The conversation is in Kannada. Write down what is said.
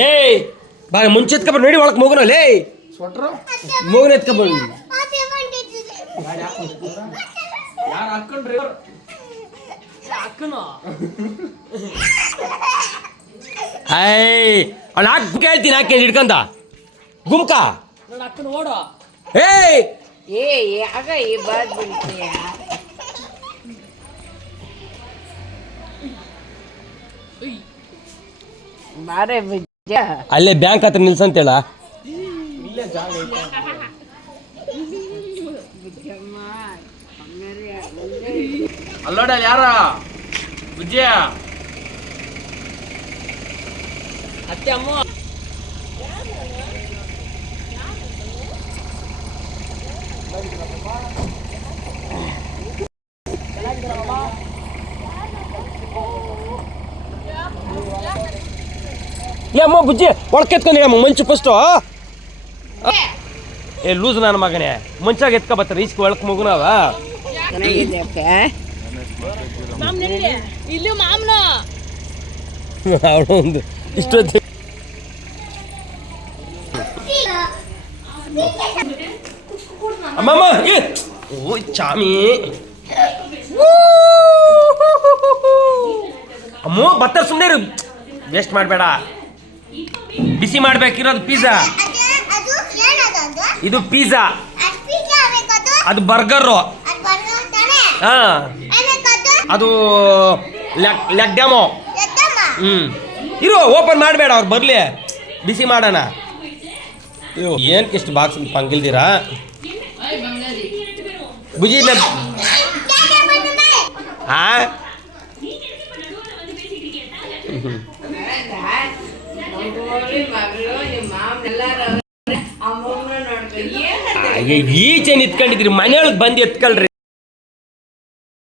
ಏಯ್ ಬಾ ಮುಂಚೆ ಎತ್ಕೊಬ ನೋಡಿ ಒಳಗೆ ಮಗುನ ಲೇ ಮಗುನ ಎತ್ಕೊಬ ಐ ಅವ್ಳು ಹಾಕಿ ಕೇಳ್ತೀನಿ ಹಾಕಿ ಹಿಡ್ಕಂತ ಗುಮ್ಕ ಏಯ್ ಆಗ ಈ ಬಾದ್ ಬಿಡ್ತೀಯ ಬಾರೆ ಬುಜ್ಜ ಅಲ್ಲೇ ಬ್ಯಾಂಕ್ ಹತ್ರ ನಿಲ್ಸಂತೇಳ ಅಲ್ಲೋಡ ಯಾರ ಬುಜ್ಜಿಯ ಅತ್ತೆ ಅಮ್ಮ ಅಮ್ಮ ಬುಜ್ಜಿ ಒಳಕ್ಕೆ ಎತ್ಕೊಂಡಿ ಮಂಚು ಫಸ್ಟು ಏ ಲೂಸ್ ನನ್ನ ಮಗನೇ ಮುಂಚಾಗ ಎತ್ಕೊ ಬರ್ತಾರೆ ಈಸ್ಕ ಒಳಕ್ ಮಗುನವ ಇಲ್ಲಿ ಮಾಮ್ನ ಅವಳು ಒಂದು ಇಷ್ಟೊತ್ತು ಅಮ್ಮಮ್ಮ ಓ ಚಾಮಿ ಅಮ್ಮ ಬತ್ತ ಸುಮ್ಮನೆ ವೇಸ್ಟ್ ಮಾಡಬೇಡ ಬಿಸಿ ಮಾಡ್ಬೇಕಿರೋದು ಪಿಜ್ಜಾ ಇದು ಪಿಜ್ಜಾ ಅದು ಬರ್ಗರು ಹಾ ಅದು ಲೆಗ್ ಡ್ಯಾಮೋ ಇರು ಓಪನ್ ಮಾಡಬೇಡ ಅವ್ರು ಬರಲಿ ಬಿಸಿ ಮಾಡೋಣ ಏನಕ್ಕೆ ಇಷ್ಟು ಬಾಕ್ಸ್ ಪಂಗಿಲ್ದಿರಾ ಬುಜಿ ಹಾ ಈಚೆ ನಿಂತ್ಕೊಂಡಿದ್ರಿ ಮನೆಯೊಳಗೆ ಬಂದು ಎತ್ಕೊಳ್ರಿ